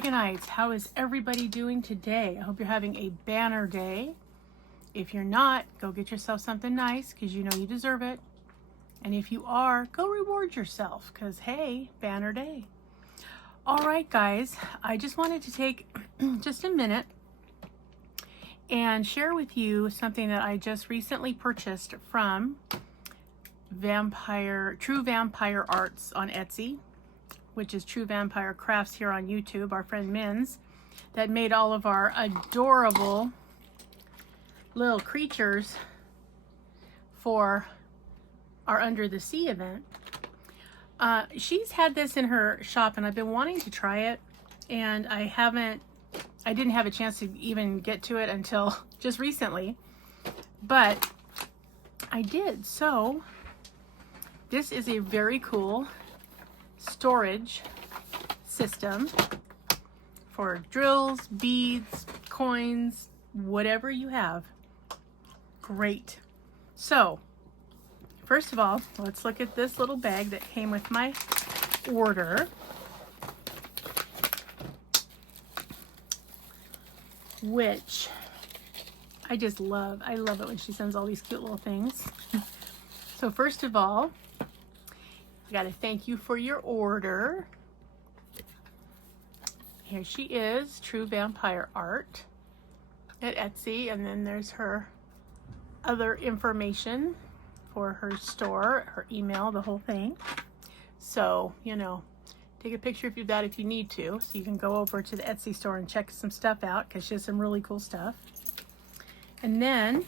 Dragonites, how is everybody doing today? I hope you're having a banner day. If you're not, go get yourself something nice because you know you deserve it. And if you are, go reward yourself because hey, banner day. All right, guys, I just wanted to take just a minute and share with you something that I just recently purchased from TruVampire Arts on Etsy, which is TruVampire Crafts here on YouTube, our friend Minz, that made all of our adorable little creatures for our Under the Sea event. She's had this in her shop and I've been wanting to try it, and I didn't have a chance to even get to it until just recently, but I did. So this is a very cool storage system for drills, beads, coins, whatever you have. Great. So first of all, let's look at this little bag that came with my order. Which I just love. I love it when she sends all these cute little things. So first of all, I got to thank you for your order. Here she is, TruVampire Art at Etsy, and then there's her other information for her store, her email, the whole thing. So, you know, take a picture of that if you need to, so you can go over to the Etsy store and check some stuff out because she has some really cool stuff. And then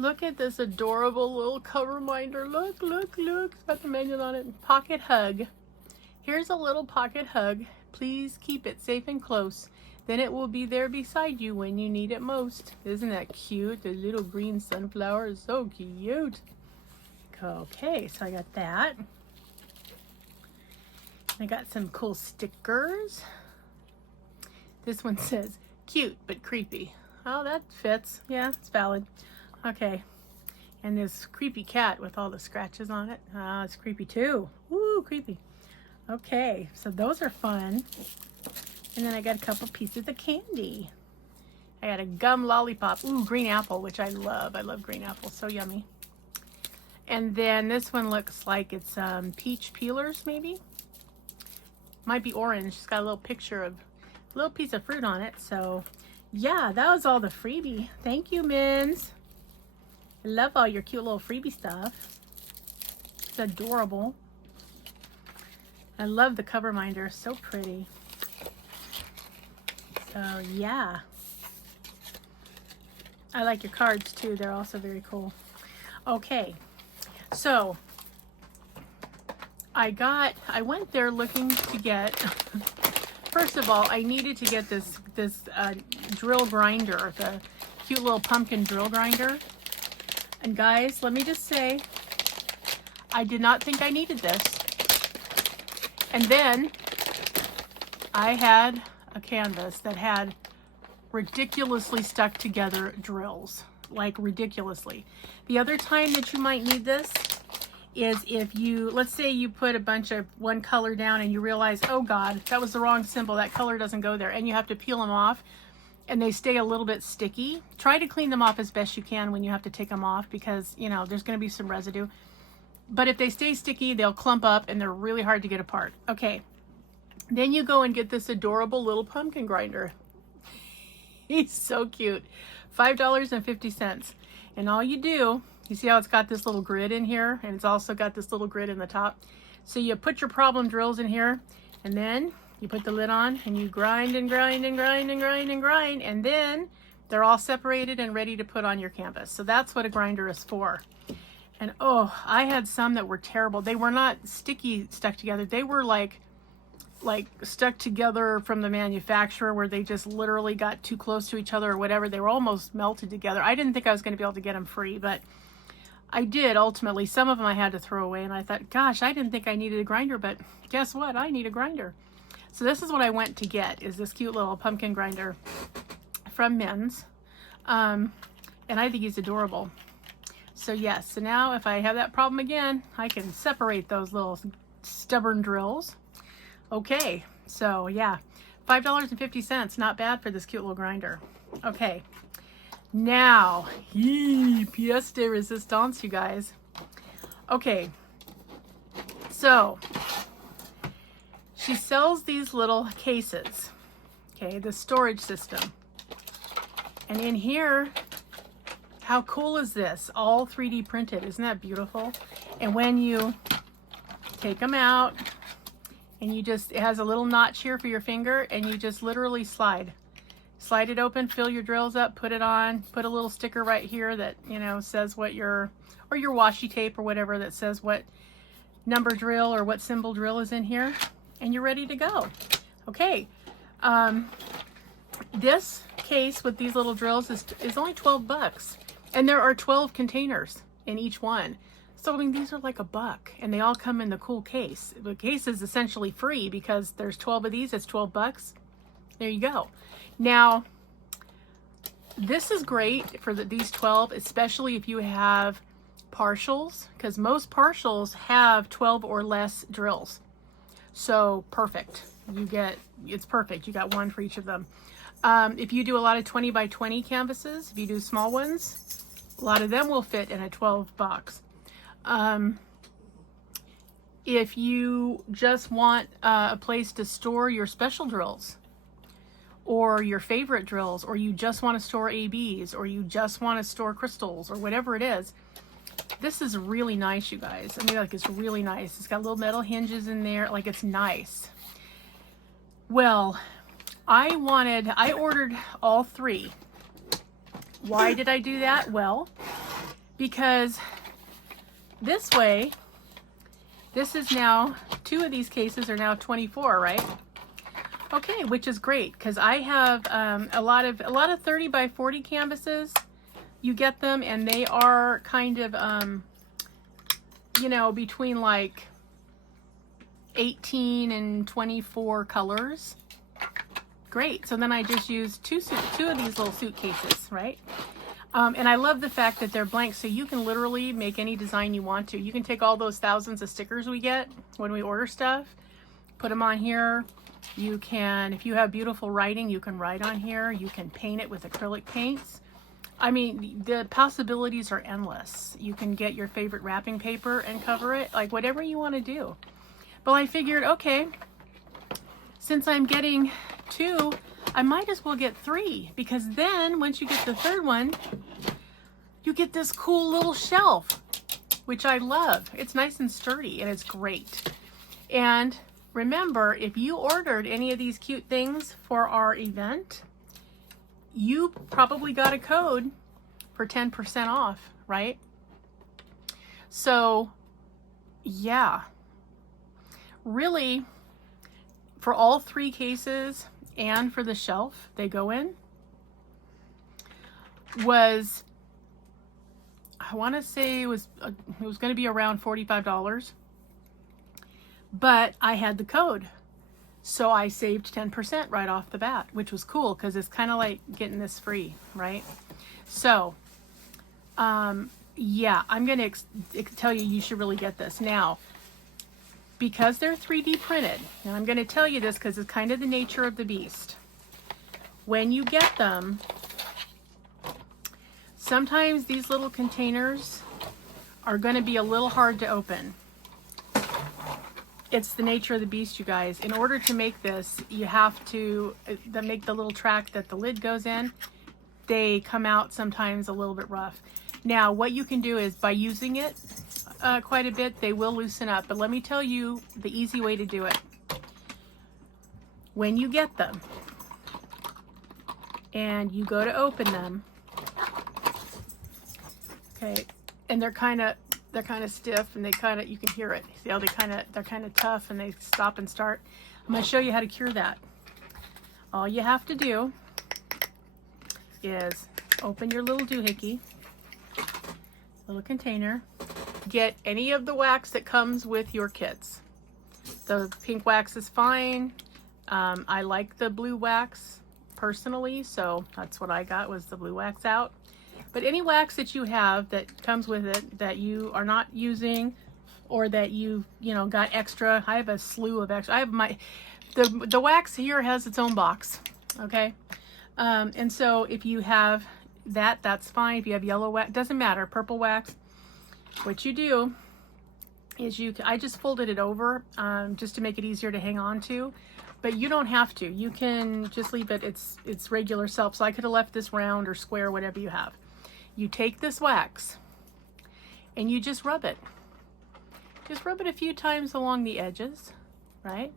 look at this adorable little cover reminder. Look, look, look. It's got the manual on it. Pocket hug. Here's a little pocket hug. Please keep it safe and close. Then it will be there beside you when you need it most. Isn't that cute? The little green sunflower is so cute. Okay, so I got that. I got some cool stickers. This one says, cute but creepy. Oh, that fits. Yeah, it's valid. Okay. And this creepy cat with all the scratches on it. Ah, it's creepy too. Woo, creepy. Okay, so those are fun. And then I got a couple pieces of candy. I got a gum lollipop. Ooh, green apple, which I love. I love green apples. So yummy. And then this one looks like it's peach peelers, maybe. Might be orange. It's got a little picture of a little piece of fruit on it. So yeah, that was all the freebie. Thank you, Minz. I love all your cute little freebie stuff. It's adorable. I love the cover reminder. So pretty. So yeah, I like your cards too. They're also very cool. Okay, so I went there looking to get, first of all, I needed to get this drill grinder, the cute little pumpkin drill grinder. And guys, let me just say, I did not think I needed this. And then I had a canvas that had ridiculously stuck together drills, like ridiculously. The other time that you might need this is if you, let's say you put a bunch of one color down and you realize, oh God, that was the wrong symbol, that color doesn't go there, and you have to peel them off and they stay a little bit sticky. Try to clean them off as best you can when you have to take them off because, you know, there's going to be some residue. But if they stay sticky, they'll clump up and they're really hard to get apart. Okay. Then you go and get this adorable little pumpkin grinder. He's so cute. $5.50. And all you do, you see how it's got this little grid in here? And it's also got this little grid in the top. So you put your problem drills in here, and then you put the lid on, and you grind and grind and grind and grind and grind, and then they're all separated and ready to put on your canvas. So that's what a grinder is for. And oh, I had some that were terrible. They were not sticky stuck together. They were like stuck together from the manufacturer where they just literally got too close to each other or whatever. They were almost melted together. I didn't think I was going to be able to get them free, but I did ultimately. Some of them I had to throw away, and I thought, gosh, I didn't think I needed a grinder, but guess what? I need a grinder. So this is what I went to get, is this cute little pumpkin grinder from Minz. And I think he's adorable. So yes, so now if I have that problem again, I can separate those little stubborn drills. Okay, So yeah, $5.50, not bad for this cute little grinder. Okay, now, pièce de résistance, you guys. Okay, so she sells these little cases, okay, the storage system. And in here, how cool is this? All 3D printed, isn't that beautiful? And when you take them out, and you just, it has a little notch here for your finger, and you just literally slide it open, fill your drills up, put it on, put a little sticker right here that, you know, says what your, or your washi tape or whatever that says what number drill or what symbol drill is in here, and you're ready to go. Okay, this case with these little drills is only 12 bucks, and there are 12 containers in each one. So, I mean, these are like $1, and they all come in the cool case. The case is essentially free because there's 12 of these, it's 12 bucks. There you go. Now, this is great for these 12, especially if you have partials, because most partials have 12 or less drills. So, perfect. It's perfect. You got one for each of them. If you do a lot of 20 by 20 canvases, if you do small ones, a lot of them will fit in a 12 box. If you just want a place to store your special drills or your favorite drills, or you just want to store ABs, or you just want to store crystals or whatever it is, this is really nice, you guys. I mean, like, it's really nice. It's got little metal hinges in there. Like, it's nice. Well, I ordered all 3. Why did I do that? Well, because this way, this is now, 2 of these cases are now 24, right? Okay, which is great, because I have a lot of 30 by 40 canvases. You get them, and they are kind of, you know, between like 18 and 24 colors. Great. So then I just used 2 of these little suitcases, right? And I love the fact that they're blank, so you can literally make any design you want to. You can take all those thousands of stickers we get when we order stuff, put them on here. You can, if you have beautiful writing, you can write on here. You can paint it with acrylic paints. I mean, the possibilities are endless. You can get your favorite wrapping paper and cover it, like whatever you want to do. But I figured, okay, since I'm getting 2, I might as well get 3, because then once you get the 3rd one, you get this cool little shelf, which I love. It's nice and sturdy, and it's great. And remember, if you ordered any of these cute things for our event, you probably got a code for 10% off, right? So, yeah. Really, for all 3 cases and for the shelf they go in, was, I want to say it was going to be around $45, but I had the code, so I saved 10% right off the bat, which was cool, because it's kind of like getting this free, right? So yeah, I'm going to tell you, you should really get this. Now, because they're 3D printed, and I'm going to tell you this because it's kind of the nature of the beast. When you get them, sometimes these little containers are going to be a little hard to open. It's the nature of the beast, you guys. In order to make this, you have to make the little track that the lid goes in. They come out sometimes a little bit rough. Now, what you can do is, by using it quite a bit, they will loosen up. But let me tell you the easy way to do it. When you get them and you go to open them, okay, and they're kind of stiff, and you can hear it. See how they're kind of tough, and they stop and start. I'm going to show you how to cure that. All you have to do is open your little doohickey, little container, get any of the wax that comes with your kits. The pink wax is fine. I like the blue wax personally, so that's what I got, was the blue wax out. But any wax that you have that comes with it that you are not using, or that you got extra, I have a slew of extra. I have The wax here has its own box, okay? And so if you have that, that's fine. If you have yellow wax, doesn't matter, purple wax, what you do is I just folded it over just to make it easier to hang on to, but you don't have to. You can just leave it its regular self. So I could have left this round or square, whatever you have. You take this wax and you just rub it. Just rub it a few times along the edges, right?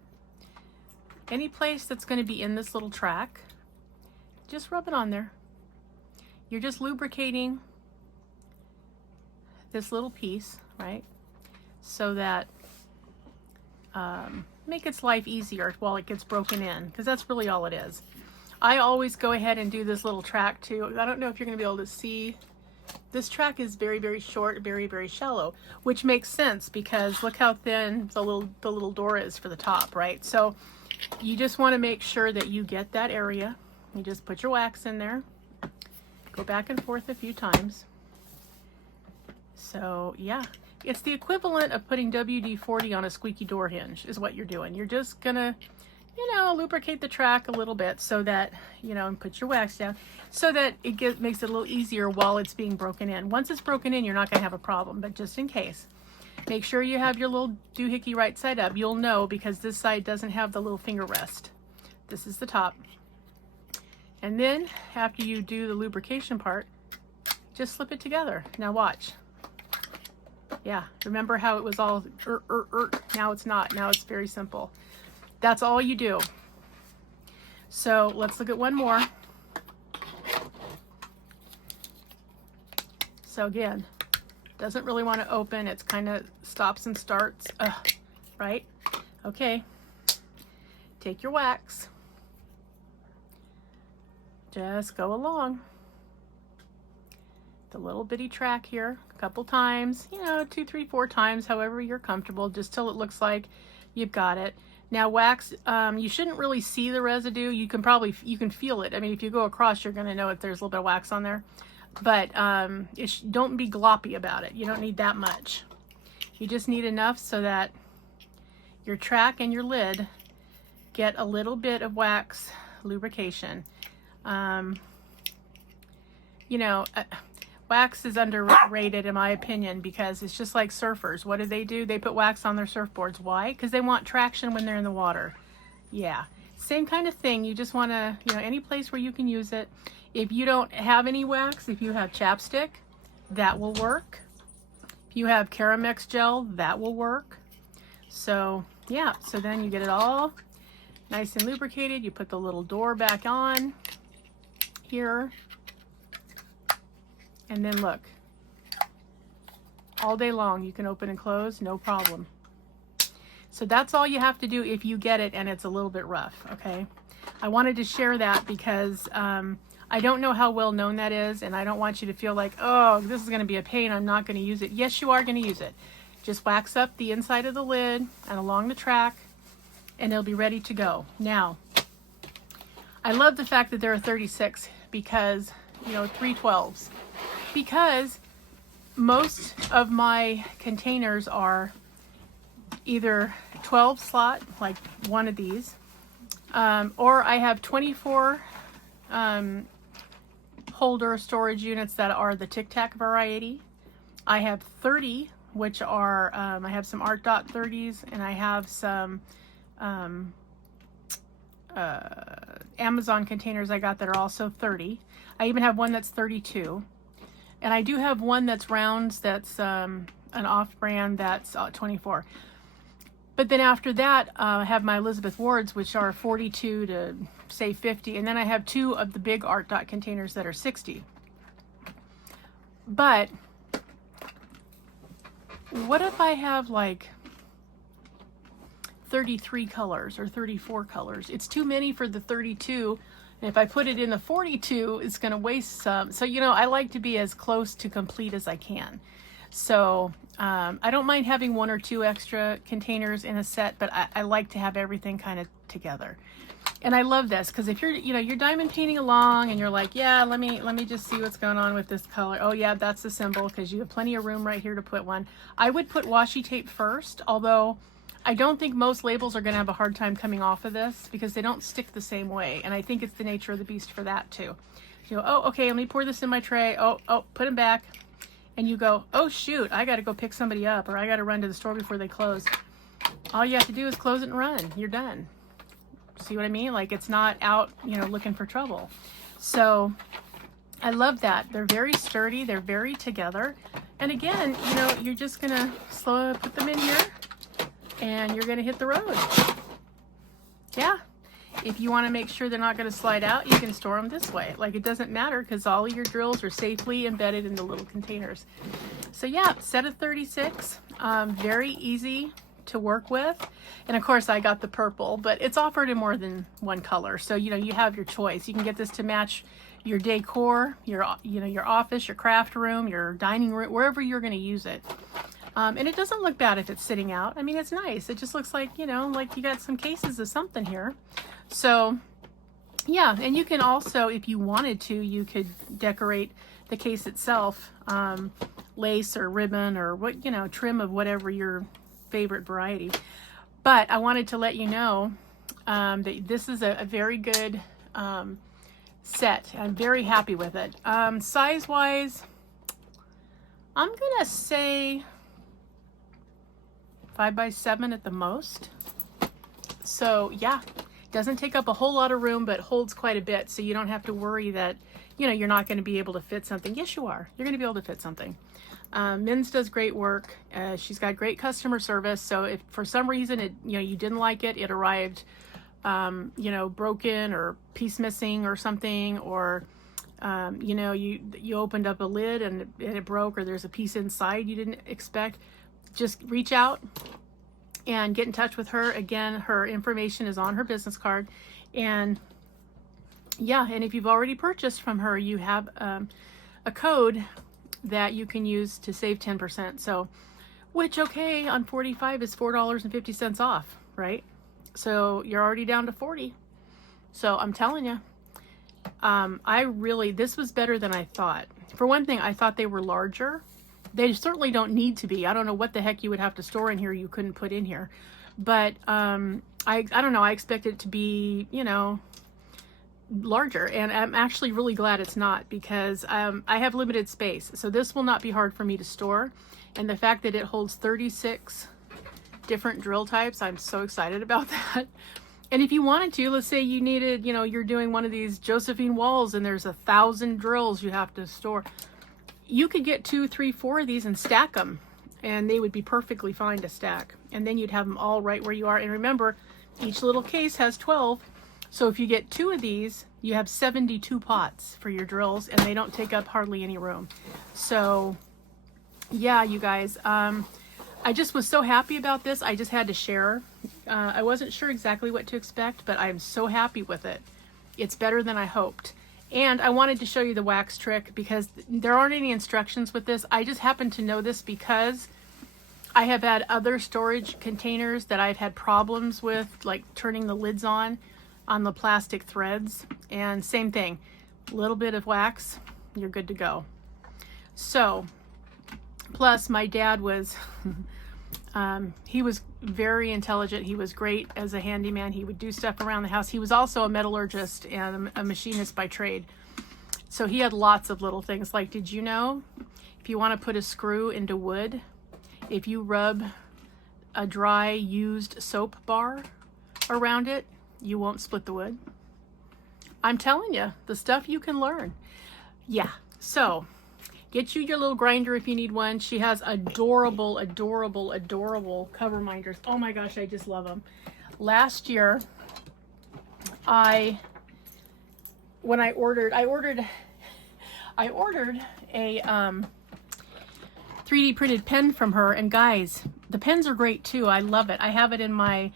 Any place that's going to be in this little track, just rub it on there. You're just lubricating this little piece, right? So that make its life easier while it gets broken in, because that's really all it is. I always go ahead and do this little track too. I don't know if you're going to be able to see. This track is very, very short, very, very shallow, which makes sense because look how thin the little door is for the top, right? So you just want to make sure that you get that area. You just put your wax in there, go back and forth a few times. So yeah, it's the equivalent of putting WD-40 on a squeaky door hinge is what you're doing. You're just gonna, you know, lubricate the track a little bit so that, you know, and put your wax down so that it makes it a little easier while it's being broken in. Once it's broken in, you're not gonna have a problem, but just in case, make sure you have your little doohickey right side up. You'll know because this side doesn't have the little finger rest. This is the top. And then after you do the lubrication part, just slip it together. Now watch. Yeah, remember how it was all now it's not. Now it's very simple. That's all you do. So let's look at one more. So again, doesn't really want to open. It's kind of stops and starts, right? Okay, take your wax. Just go along the little bitty track here a couple times, you know, 2, 3, 4 times, however you're comfortable, just till it looks like you've got it. Now wax, you shouldn't really see the residue. You can feel it. I mean, if you go across, you're going to know if there's a little bit of wax on there, but don't be gloppy about it. You don't need that much. You just need enough so that your track and your lid get a little bit of wax lubrication. You know, wax is underrated in my opinion because it's just like surfers. What do? They put wax on their surfboards. Why? Because they want traction when they're in the water. Yeah, same kind of thing. You just want to, you know, any place where you can use it. If you don't have any wax, if you have chapstick, that will work. If you have Caramex gel, that will work. So yeah, so then you get it all nice and lubricated. You put the little door back on here. And then look, all day long you can open and close, no problem. So that's all you have to do if you get it and it's a little bit rough, okay? I wanted to share that because I don't know how well known that is, and I don't want you to feel like, oh, this is gonna be a pain, I'm not gonna use it. Yes, you are gonna use it. Just wax up the inside of the lid and along the track, and it'll be ready to go. Now, I love the fact that there are 36 because, you know, 312s. Because most of my containers are either 12 slot, like one of these, or I have 24 holder storage units that are the Tic Tac variety. I have 30, which are, I have some Art Dot 30s, and I have some Amazon containers I got that are also 30. I even have one that's 32. And I do have one that's rounds, that's an off-brand, that's 24. But then after that, I have my Elizabeth Wards, which are 42 to, say, 50. And then I have 2 of the big Art Dot containers that are 60. But what if I have like 33 colors or 34 colors? It's too many for the 32. And if I put it in the 42, it's going to waste some. So, you know, I like to be as close to complete as I can. So I don't mind having 1 or 2 extra containers in a set, but I like to have everything kind of together. And I love this because if you're, you know, you're diamond painting along and you're like, yeah, let me just see what's going on with this color. Oh yeah, that's the symbol, because you have plenty of room right here to put one. I would put washi tape first, although I don't think most labels are going to have a hard time coming off of this because they don't stick the same way. And I think it's the nature of the beast for that too. You go, oh, okay, let me pour this in my tray. Oh, put them back. And you go, oh shoot, I got to go pick somebody up, or I got to run to the store before they close. All you have to do is close it and run. You're done. See what I mean? Like, it's not out, you know, looking for trouble. So I love that. They're very sturdy. They're very together. And again, you know, you're just going to put them in here and you're going to hit the road. Yeah. If you want to make sure they're not going to slide out, you can store them this way. Like, it doesn't matter because all of your drills are safely embedded in the little containers. So yeah, set of 36, very easy to work with. And of course I got the purple, but it's offered in more than one color. So, you know, you have your choice. You can get this to match your decor, your, you know, your office, your craft room, your dining room, wherever you're going to use it. And it doesn't look bad if it's sitting out. I mean, it's nice. It just looks like, you know, like you got some cases of something here. So yeah, and you can also, if you wanted to, you could decorate the case itself, lace or ribbon or what, you know, trim of whatever your favorite variety. But I wanted to let you know that this is a very good set. I'm very happy with it. Size wise, I'm gonna say 5x7 at the most. So yeah, doesn't take up a whole lot of room, but holds quite a bit. So you don't have to worry that, you know, you're not going to be able to fit something. Yes, you are. You're going to be able to fit something. Minz does great work. She's got great customer service. So if for some reason it, you know, you didn't like it, it arrived, you know, broken or piece missing or something, or, you know, you opened up a lid and it broke, or there's a piece inside you didn't expect, just reach out and get in touch with her. Again, her information is on her business card. And yeah, and if you've already purchased from her, you have a code that you can use to save 10%. So, which, okay, on 45 is $4.50 off, right? So you're already down to 40. So I'm telling you, this was better than I thought. For one thing, I thought they were larger. They certainly don't need to be. I don't know what the heck you would have to store in here you couldn't put in here. But I don't know, I expected it to be, you know, larger. And I'm actually really glad it's not, because I have limited space. So this will not be hard for me to store. And the fact that it holds 36 different drill types, I'm so excited about that. And if you wanted to, let's say you needed, you know, you're doing one of these Josephine walls and there's 1,000 drills you have to store. You could get 2, 3, 4 of these and stack them, and they would be perfectly fine to stack. And then you'd have them all right where you are. And remember, each little case has 12. So if you get 2 of these, you have 72 pots for your drills, and they don't take up hardly any room. So yeah, you guys, I just was so happy about this. I just had to share. I wasn't sure exactly what to expect, but I'm so happy with it. It's better than I hoped. And I wanted to show you the wax trick because there aren't any instructions with this. I just happen to know this because I have had other storage containers that I've had problems with, like turning the lids on the plastic threads. And same thing, a little bit of wax, you're good to go. So, plus my dad was, he was very intelligent. He was great as a handyman. He would do stuff around the house. He was also a metallurgist and a machinist by trade. So he had lots of little things. Like, did you know, if you want to put a screw into wood, if you rub a dry used soap bar around it, you won't split the wood? I'm telling you, the stuff you can learn. Yeah, so get you your little grinder if you need one. She has adorable, adorable, adorable cover minders. Oh my gosh, I just love them. Last year, I ordered a 3D printed pen from her, and guys, the pens are great too. I love it. I have it in my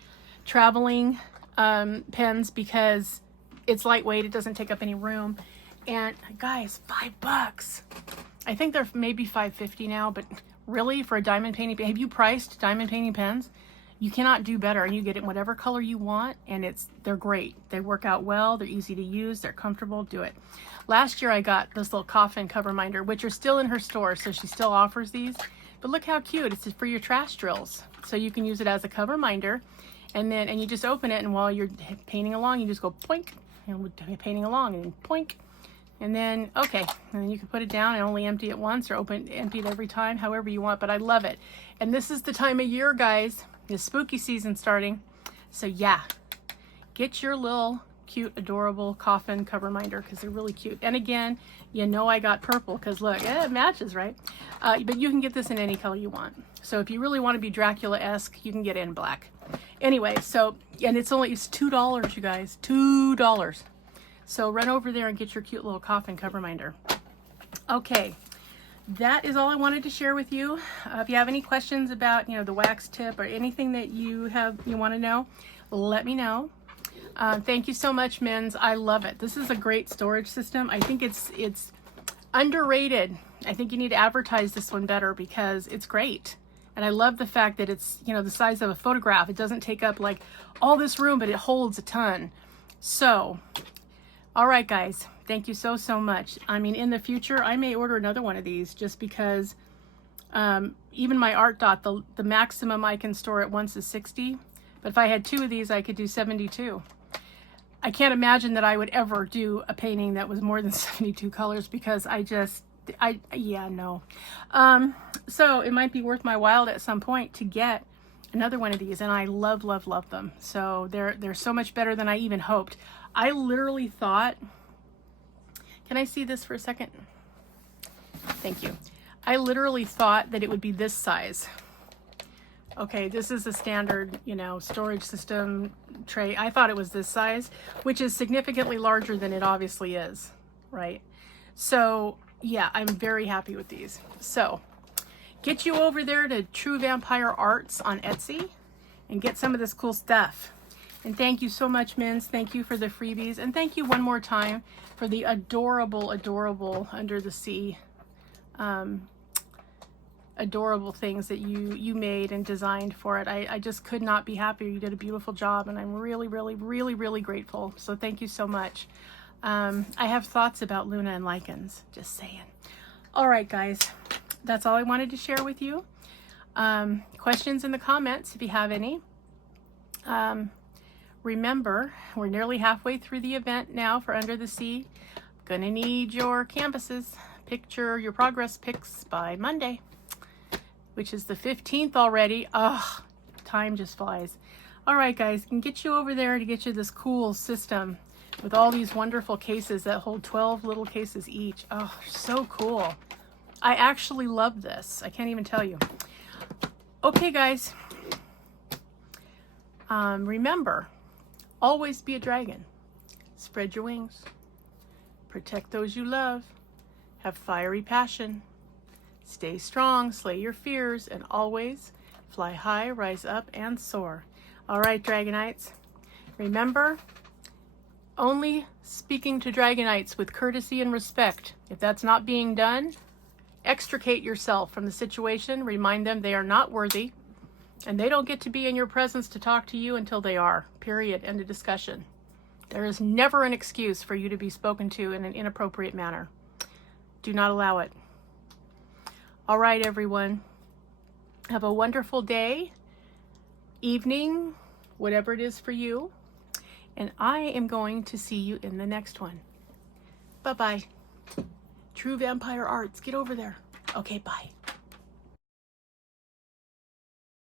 traveling pens because it's lightweight. It doesn't take up any room. And guys, $5. I think they're maybe $5.50 now, but really, for a diamond painting, have you priced diamond painting pens? You cannot do better, and you get it in whatever color you want, and they're great. They work out well, they're easy to use, they're comfortable. Do it. Last year I got this little coffin cover minder, which are still in her store, so she still offers these. But look how cute. It's for your trash drills. So you can use it as a cover minder, and you just open it, and while you're painting along, you just go poink, and painting along, and poink, and then okay, and then you can put it down and only empty it once, or empty it every time, however you want. But I love it, and this is the time of year, guys. The spooky season starting, so yeah, get your little cute, adorable coffin cover minder, because they're really cute. And again, you know I got purple because look, it matches, right? But you can get this in any color you want. So if you really want to be Dracula-esque, you can get it in black. Anyway, so, and it's $2, you guys, $2. So run over there and get your cute little coffin cover minder. Okay, that is all I wanted to share with you. If you have any questions about, the wax tip or anything that you want to know, let me know. Thank you so much, Minz. I love it. This is a great storage system. I think it's underrated. I think you need to advertise this one better because it's great. And I love the fact that it's, the size of a photograph. It doesn't take up like all this room, but it holds a ton. So, all right, guys, thank you so, so much. I mean, in the future, I may order another one of these just because even my art dot, the maximum I can store at once is 60. But if I had 2 of these, I could do 72. I can't imagine that I would ever do a painting that was more than 72 colors because yeah, no. So it might be worth my while at some point to get another one of these, and I love, love, love them. So they're so much better than I even hoped. I literally thought, can I see this for a second? Thank you. I literally thought that it would be this size. Okay, this is a standard, storage system tray. I thought it was this size, which is significantly larger than it obviously is, right? So yeah, I'm very happy with these. So get you over there to TruVampire Arts on Etsy and get some of this cool stuff. And thank you so much, Minz. Thank you for the freebies. And thank you one more time for the adorable, adorable under the sea, adorable things that you made and designed for it. I just could not be happier. You did a beautiful job, and I'm really, really, really, really grateful. So thank you so much. I have thoughts about Luna and lichens, just saying. All right, guys, that's all I wanted to share with you. Questions in the comments if you have any. Remember, we're nearly halfway through the event now for Under the Sea. Gonna need your canvases. Picture your progress pics by Monday, which is the 15th already. Ugh, time just flies. All right, guys, can get you over there to get you this cool system with all these wonderful cases that hold 12 little cases each. Oh, so cool. I actually love this. I can't even tell you. Okay, guys. Remember, always be a dragon. Spread your wings. Protect those you love. Have fiery passion. Stay strong, slay your fears, and always fly high, rise up, and soar. All right, Dragonites. Remember, only speaking to Dragonites with courtesy and respect. If that's not being done, extricate yourself from the situation. Remind them they are not worthy, and they don't get to be in your presence to talk to you until they are. Period. End of discussion. There is never an excuse for you to be spoken to in an inappropriate manner. Do not allow it. All right, everyone. Have a wonderful day, evening, whatever it is for you. And I am going to see you in the next one. Bye-bye. TruVampire Arts. Get over there. Okay, bye.